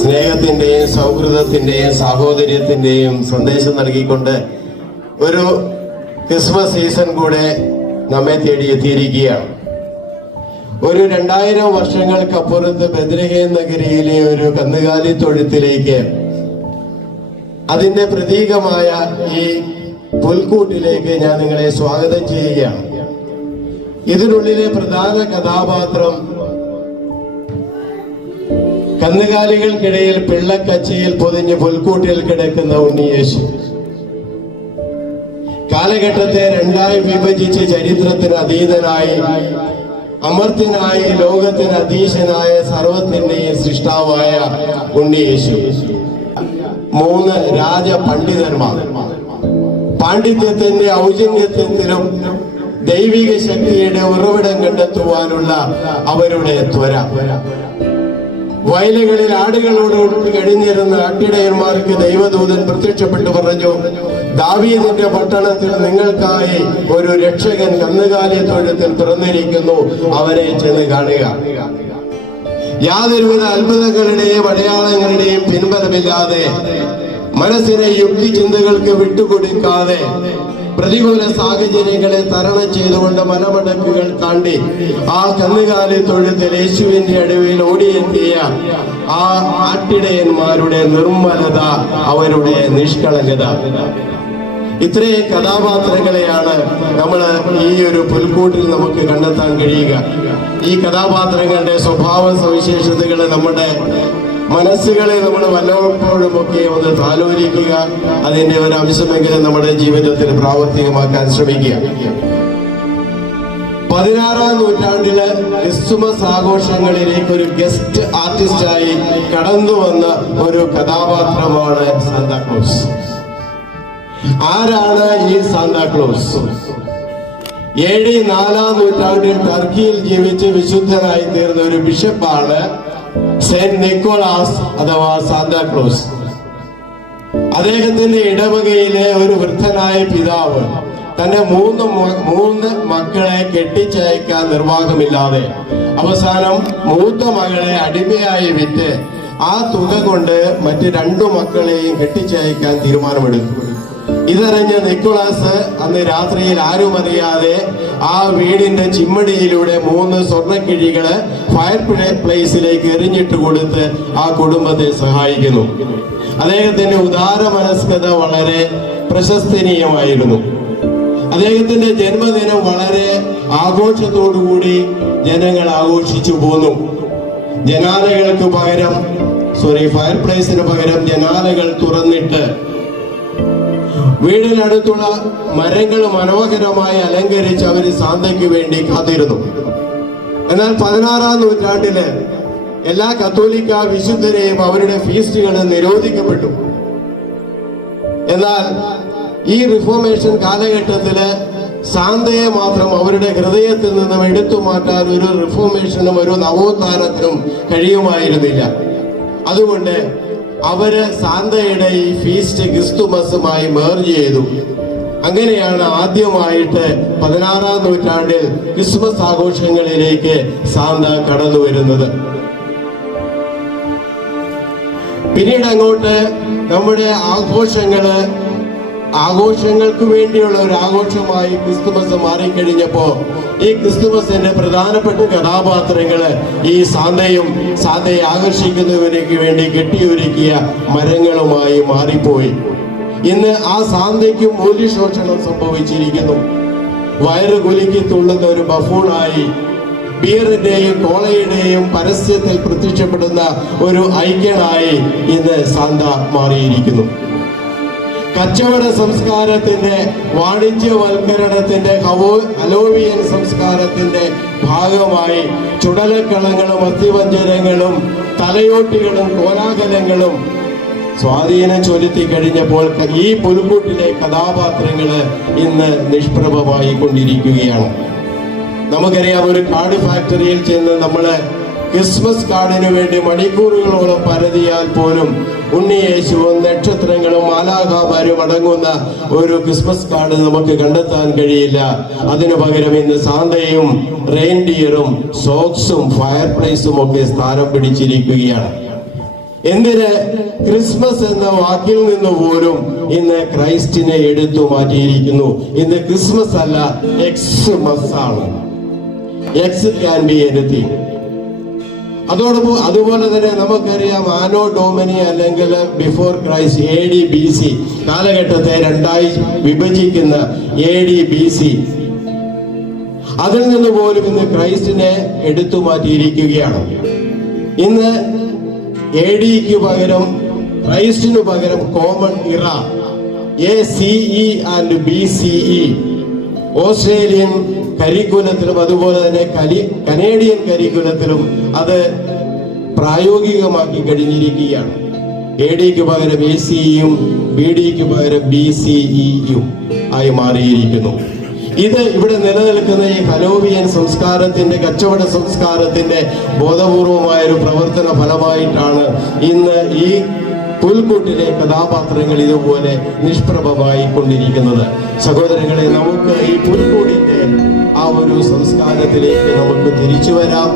സ്നേഹത്തിന്റെയും സൗഹൃദത്തിന്റെയും സാഹോദര്യത്തിന്റെയും സന്ദേശം നൽകിക്കൊണ്ട് ഒരു ക്രിസ്മസ് സീസൺ കൂടെ നമ്മെ തേടി എത്തിയിരിക്കുകയാണ്. ഒരു 2000 വർഷങ്ങൾക്കപ്പുറത്ത് ബെത്ലഹേം നഗരിയിലെ ഒരു കന്നുകാലി തൊഴുത്തിലേക്ക്, അതിന്റെ പ്രതീകമായ ഈ പുൽക്കൂട്ടിലേക്ക് ഞാൻ നിങ്ങളെ സ്വാഗതം ചെയ്യുകയാണ്. ഇതിനുള്ളിലെ പ്രധാന കഥാപാത്രം കന്നുകാലികൾക്കിടയിൽ പിള്ളക്കച്ചിയിൽ പൊതിഞ്ഞ് പുൽക്കൂട്ടിൽ കിടക്കുന്ന ഉണ്ണിയേശു. കാലഘട്ടത്തെ രണ്ടായി വിഭജിച്ച് ചരിത്രത്തിന് അതീതനായി, അമർത്യനായി, ലോകത്തിന് അധീശനായ, സർവത്തിന്റെയും സൃഷ്ടാവായ ഉണ്ണിയേശു. 3 രാജ പണ്ഡിതന്മാർ പാണ്ഡിത്യത്തിന്റെ ഔചിന്യത്തിലും ദൈവിക ശക്തിയുടെ ഉറവിടം കണ്ടെത്തുവാനുള്ള അവരുടെ ത്വര. വയലുകളിൽ ആടുകളോട് കഴിഞ്ഞിരുന്ന ആട്ടിടയന്മാർക്ക് ദൈവദൂതൻ പ്രത്യക്ഷപ്പെട്ടു പറഞ്ഞു, ദാവീദിന്റെ പട്ടണത്തിൽ നിങ്ങൾക്കായി ഒരു രക്ഷകൻ കന്നുകാലി തൊഴുത്തിൽ പിറന്നിരിക്കുന്നു, അവരെ ചെന്ന് കാണുക. യാതൊരുവിധ അത്ഭുതങ്ങളുടെയും അടയാളങ്ങളുടെയും പിൻബലമില്ലാതെ, മനസ്സിനെ യുക്തി ചിന്തകൾക്ക് വിട്ടുകൊടുക്കാതെ, പ്രതികൂല സാഹചര്യങ്ങളെ തരണം ചെയ്തുകൊണ്ട് മനമടക്കുകൾ താണ്ടി ആ കന്നുകാലി തൊഴുത്തിൽ യേശുവിന്റെ അടുവിൽ ഓടിയെത്തിയ ആ ആട്ടിടയന്മാരുടെ നിർമ്മലത, അവരുടെ നിഷ്കളങ്കത, ഇത്രയും കഥാപാത്രങ്ങളെയാണ് നമ്മൾ ഈ ഒരു പുൽക്കൂട്ടിൽ നമുക്ക് കണ്ടെത്താൻ കഴിയുക. ഈ കഥാപാത്രങ്ങളുടെ സ്വഭാവ സവിശേഷതകൾ നമ്മുടെ മനസ്സുകളെ നമ്മൾ വല്ലപ്പോഴും ഒക്കെ ഒന്ന് താലോലിക്കുക, അതിന്റെ ഒരു അംശമെങ്കിലും നമ്മുടെ ജീവിതത്തിൽ പ്രാവർത്തികമാക്കാൻ ശ്രമിക്കുക. 16ാം നൂറ്റാണ്ടില് ക്രിസ്തുമസ് ആഘോഷങ്ങളിലേക്ക് ഒരു ഗസ്റ്റ് ആർട്ടിസ്റ്റായി കടന്നു വന്ന ഒരു കഥാപാത്രമാണ് സാന്താക്ലോസ്. ആരാണ് ഈ സാന്താക്ലോസ്? AD 4ാം നൂറ്റാണ്ടിൽ ടർക്കിയിൽ ജീവിച്ച് വിശുദ്ധനായി തീർന്ന ഒരു ബിഷപ്പാണ് സെന്റ് നിക്കോളാസ് അഥവാ സാന്താക്ലോസ്. അദ്ദേഹത്തിന്റെ ഇടവകയിലെ ഒരു വൃദ്ധനായ പിതാവ് തന്റെ മൂന്ന് മക്കളെ കെട്ടിച്ചയക്കാൻ നിർവാഹമില്ലാതെ അവസാനം മൂത്ത മകളെ അടിമയായി വിറ്റ് ആ തുക കൊണ്ട് മറ്റ് 2 മക്കളെയും കെട്ടിച്ചയക്കാൻ തീരുമാനമെടുത്തു. ഇതറിഞ്ഞ നിക്കോളാസ് അന്ന് രാത്രിയിൽ ആരും അറിയാതെ ആ വീടിന്റെ ചിമ്മടിയിലൂടെ 3 സ്വർണ്ണക്കിഴികള് ഫയർ പ്ലേസിലേക്ക് എറിഞ്ഞിട്ട് കൊടുത്ത് ആ കുടുംബത്തെ സഹായിക്കുന്നു. അദ്ദേഹത്തിന്റെ ഉദാര മനസ്കത വളരെ പ്രശസ്തനീയമായിരുന്നു. അദ്ദേഹത്തിന്റെ ജന്മദിനം വളരെ ആഘോഷത്തോടുകൂടി ജനങ്ങൾ ആഘോഷിച്ചു പോന്നു. ഫയർ പ്ലേസിന് പകരം ജനാലകൾ തുറന്നിട്ട് വീടിനടുത്തുള്ള മരങ്ങൾ മനോഹരമായി അലങ്കരിച്ച് അവർ സാന്തയ്ക്ക് വേണ്ടി കാത്തിരുന്നു. എന്നാൽ 16ാം നൂറ്റാണ്ടില് എല്ലാ കത്തോലിക്ക വിശുദ്ധരെയും അവരുടെ ഫീസ്റ്റുകൾ നിരോധിക്കപ്പെട്ടു. എന്നാൽ ഈ റിഫോർമേഷൻ കാലഘട്ടത്തില് സാന്തയെ മാത്രം അവരുടെ ഹൃദയത്തിൽ നിന്നും എടുത്തു മാറ്റാൻ ഒരു റിഫോർമേഷനും ഒരു നവോത്ഥാനത്തിനും കഴിയുമായിരുന്നില്ല. അതുകൊണ്ട് അവര് സാന്തയുടെ ഈ ഫീസ്റ്റ് ക്രിസ്തുമസുമായി മേർജ് ചെയ്തു. അങ്ങനെയാണ് ആദ്യമായിട്ട് 16ാം നൂറ്റാണ്ടിൽ ക്രിസ്മസ് ആഘോഷങ്ങളിലേക്ക് സാന്ത കടന്നു വരുന്നത്. പിന്നീട് അങ്ങോട്ട് നമ്മുടെ ആഘോഷങ്ങൾക്ക് വേണ്ടിയുള്ള ഒരു ആഘോഷമായി ക്രിസ്തുമസ് മാറിക്കഴിഞ്ഞപ്പോ ഈ ക്രിസ്തുമസിന്റെ പ്രധാനപ്പെട്ട കഥാപാത്രങ്ങള് ഈ സാന്തയെ ആകർഷിക്കുന്നവർക്ക് വേണ്ടി കെട്ടിയൊരുക്കിയ മരങ്ങളുമായി മാറിപ്പോയി. ഇന്ന് ആ സാന്തയ്ക്കും മൂല്യശോഷണം സംഭവിച്ചിരിക്കുന്നു. വയറ് കുലുക്കി തുള്ളുന്ന ഒരു ബഫൂണായി, ബിയറിന്റെയും കോളയുടെയും പരസ്യത്തിൽ പ്രത്യക്ഷപ്പെടുന്ന ഒരു ഐക്യനായി ഇന്ന് സാന്ത മാറിയിരിക്കുന്നു. കച്ചവട സംസ്കാരത്തിന്റെ, വാണിജ്യവൽക്കരണത്തിന്റെ, ഹലോവിയൻ സംസ്കാരത്തിന്റെ ഭാഗമായി ചുടലക്കളങ്ങളും അസ്ഥിവഞ്ചരങ്ങളും തലയോട്ടികളും കോലാഹലങ്ങളും സ്വാധീനം ചെലുത്തി കഴിഞ്ഞപ്പോൾ ഈ പുൽക്കൂട്ടിലെ കഥാപാത്രങ്ങള് ഇന്ന് നിഷ്പ്രഭമായി കൊണ്ടിരിക്കുകയാണ്. നമുക്കറിയാം, ഒരു കാർഡ് ഫാക്ടറിയിൽ ചെന്ന് നമ്മള് ക്രിസ്മസ് കാർഡിന് വേണ്ടി മണിക്കൂറുകളോളം പരതിയാൽ പോലും ഉണ്ണിയേശുവും നക്ഷത്രങ്ങളും മാലാഖമാരും അടങ്ങുന്ന ഒരു ക്രിസ്മസ് കാർഡ് നമുക്ക് കണ്ടെത്താൻ കഴിയില്ല. അതിനു പകരം ഇന്ന് സാന്തയും റെയിൻഡിയറും സോക്സും ഫയർ പ്ലേസും ഒക്കെ സ്ഥാനം പിടിച്ചിരിക്കുകയാണ്. എന്തിന്? ക്രിസ്മസ് എന്ന വാക്കിൽ നിന്ന് പോലും ഇന്ന് ക്രൈസ്റ്റിനെ എടുത്തു മാറ്റിയിരിക്കുന്നു. ഇന്ന് ക്രിസ്മസ് അല്ല, എക്സ്മസ് ആണ്. X can be anything. അതുപോലെ തന്നെ നമുക്കറിയാം, ആനോ ഡോമിനി അല്ലെങ്കിൽ ബിഫോർ ക്രൈസ്റ്റ്, AD BC കാലഘട്ടത്തെ രണ്ടായി വിഭജിക്കുന്ന AD BC, അതിൽ നിന്ന് പോലും ഇന്ന് ക്രൈസ്റ്റിനെ എടുത്തു മാറ്റിയിരിക്കുകയാണ്. ഇന്ന് ADക്ക് പകരം, ക്രൈസ്റ്റിനു പകരം common era, ACE and BCE, Australian കരിക്കുലത്തിലും അതുപോലെ തന്നെ കനേഡിയൻ കരിക്കുലത്തിലും അത് പ്രായോഗികമാക്കി കഴിഞ്ഞിരിക്കുകയാണ്. ADക്ക് പകരം ACEയും BDക്ക് പകരം BCEയും ആയി മാറിയിരിക്കുന്നു. ഇത് ഇവിടെ നിലനിൽക്കുന്ന ഈ ഹലോവിയൻ സംസ്കാരത്തിന്റെ, കച്ചവട സംസ്കാരത്തിന്റെ ബോധപൂർവമായ ഒരു പ്രവർത്തന ഫലമായിട്ടാണ് ഇന്ന് ഈ പുൽക്കൂട്ടിലെ കഥാപാത്രങ്ങൾ ഇതുപോലെ നിഷ്പ്രഭമായി കൊണ്ടിരിക്കുന്നത്. സഹോദരങ്ങളെ, നമുക്ക് ഈ പുൽക്കൂടിന്റെ ആ ഒരു സംസ്കാരത്തിലേക്ക് നമുക്ക് തിരിച്ചു വരാം.